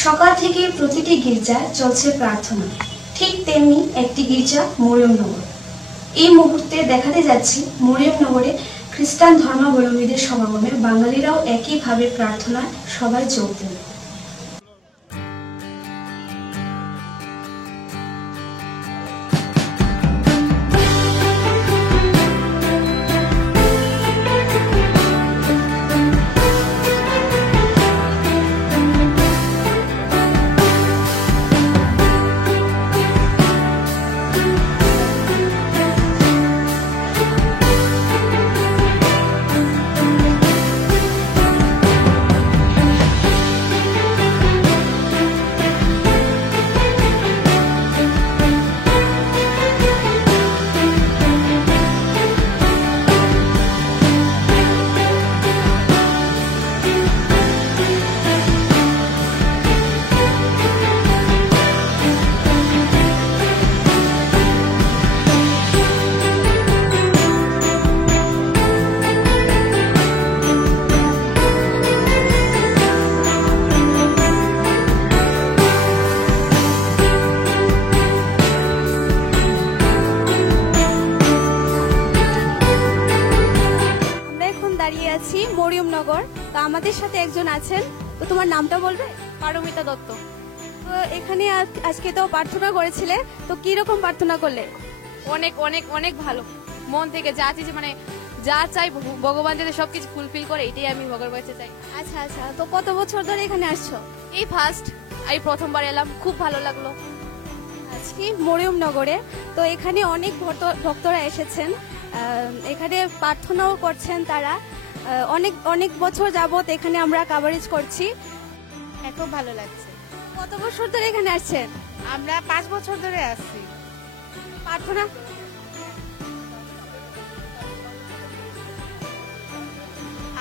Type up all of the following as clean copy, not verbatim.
সকাল থেকে প্রতিটি গির্জায় চলছে প্রার্থনা, ঠিক তেমনি একটি গির্জা মরিয়মনগর। এই মুহূর্তে দেখাতে যাচ্ছি মরিয়মনগরে খ্রিস্টান ধর্মাবলম্বীদের সমাগমে বাঙালিরাও একইভাবে প্রার্থনায় সবাই যোগ দেন। মরিয়মনগর। তো আমাদের সাথে একজন আছেন, তো তোমার নামটা বলবে? পারমিতা দত্ত। তো এখানে আজকে তো প্রার্থনা করেছিলে, তো কি রকম প্রার্থনা করলে? অনেক অনেক অনেক ভালো, মন থেকে যা চাইছি, মানে যা চাই ভগবান যাতে সবকিছু ফুলফিল করে, এটাই আমি ভগবানের কাছে চাই। আচ্ছা আচ্ছা, তো কত বছর ধরে এখানে আসছো? এই ফার্স্ট, এই প্রথমবার এলাম, খুব ভালো লাগলো আজকে মরিয়মনগরে। তো এখানে অনেক ভক্তরা এসেছেন, এখানে প্রার্থনাও করছেন তারা। অনেক অনেক বছর যাবত এখানে আমরা কভারেজ করছি। খুব ভালো লাগছে। কত বছর ধরে এখানে আসছেন? আমরা 5 বছর ধরে আসছি। প্রার্থনা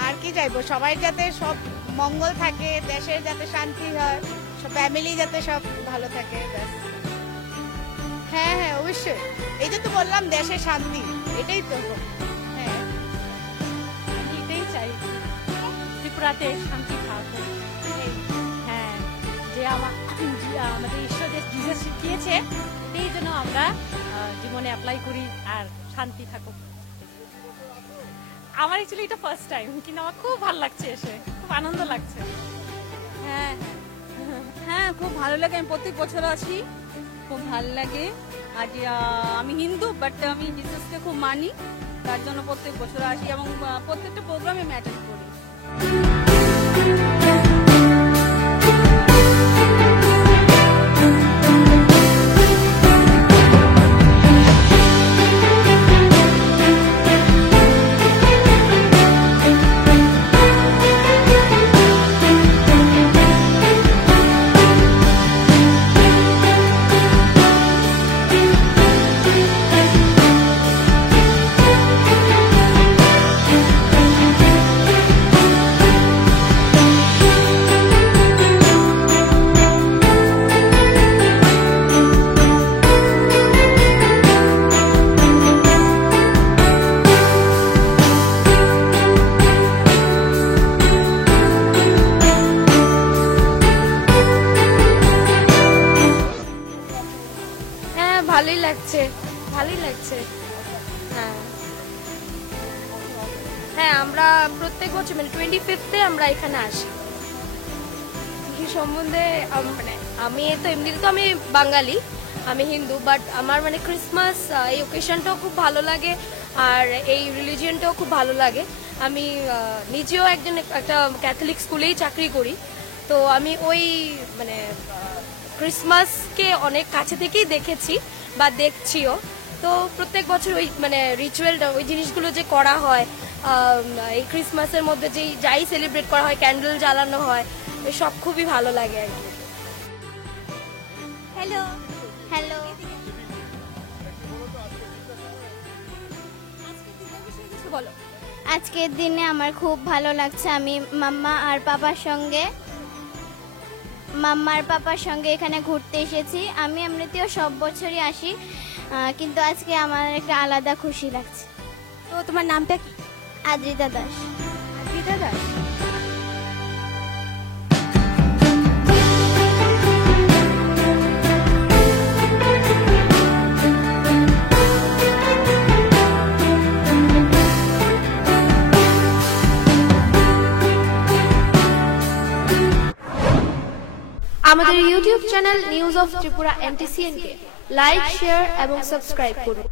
আর কি চাইবো, সবাই যাতে সব মঙ্গল থাকে, দেশের যাতে শান্তি হয়, সব ফ্যামিলি যাতে সব ভালো থাকে। হ্যাঁ হ্যাঁ অবশ্যই, এই যে তো বললাম দেশের শান্তি, এটাই তো। হ্যাঁ এটাই চাই, ত্রিপুরাতে শান্তি থাকুক। হ্যাঁ, যে আমাদের ঈশ্বর যে জিসাস শিখিয়েছে, এটাই যেন আমরা জীবনে অ্যাপ্লাই করি আর শান্তি থাকুক। আমার অ্যাকচুয়ালি এটা ফার্স্ট টাইম, কিন্তু আমার খুব ভালো লাগছে, এসে খুব আনন্দ লাগছে। হ্যাঁ হ্যাঁ, খুব ভালো লাগে। আমি প্রত্যেক বছর আসি, খুব ভালো লাগে। আর আমি হিন্দু, বাট আমি জিসাসকে খুব মানি, তার জন্য প্রত্যেক বছর আসি এবং প্রত্যেকটা প্রোগ্রামে আমি অ্যাটেন্ড করি। ভালোই লাগছে, ভালোই লাগছে। হ্যাঁ হ্যাঁ, আমরা প্রত্যেক বছর মানে 25th আমরা এখানে আসি। এই সম্বন্ধে মানে আমি তো এমনিতে তো আমি বাঙালি, আমি হিন্দু, বাট আমার মানে ক্রিসমাস এই ওকেশনটাও খুব ভালো লাগে আর এই রিলিজিয়নটাও খুব ভালো লাগে। আমি নিজেও একটা ক্যাথলিক স্কুলেই চাকরি করি, তো আমি ওই মানে ক্রিসমাসকে অনেক কাছে থেকেই দেখেছি বা দেখছিও। তো প্রত্যেক বছর ওই মানে রিচুয়ালটা, ওই জিনিসগুলো যে করা হয়, এই ক্রিসমাসের মধ্যে যাই সেলিব্রেট করা হয়, ক্যান্ডেল জ্বালানো হয়, সব খুবই ভালো লাগে আর কি। হ্যালো হ্যালো, বলো। আজকের দিনে আমার খুব ভালো লাগছে। আমি মাম্মা আর পাপার সঙ্গে এখানে ঘুরতে এসেছি। আমি এমনিতেও সব বছরই আসি, কিন্তু আজকে আমার একটা আলাদা খুশি লাগছে। তো তোমার নামটা কি? আদ্রিতা দাস। আদ্রিতা দাস। আমাদের YouTube channel news of Tripura NTCN K like, share এবং সাবস্ক্রাইব করুন।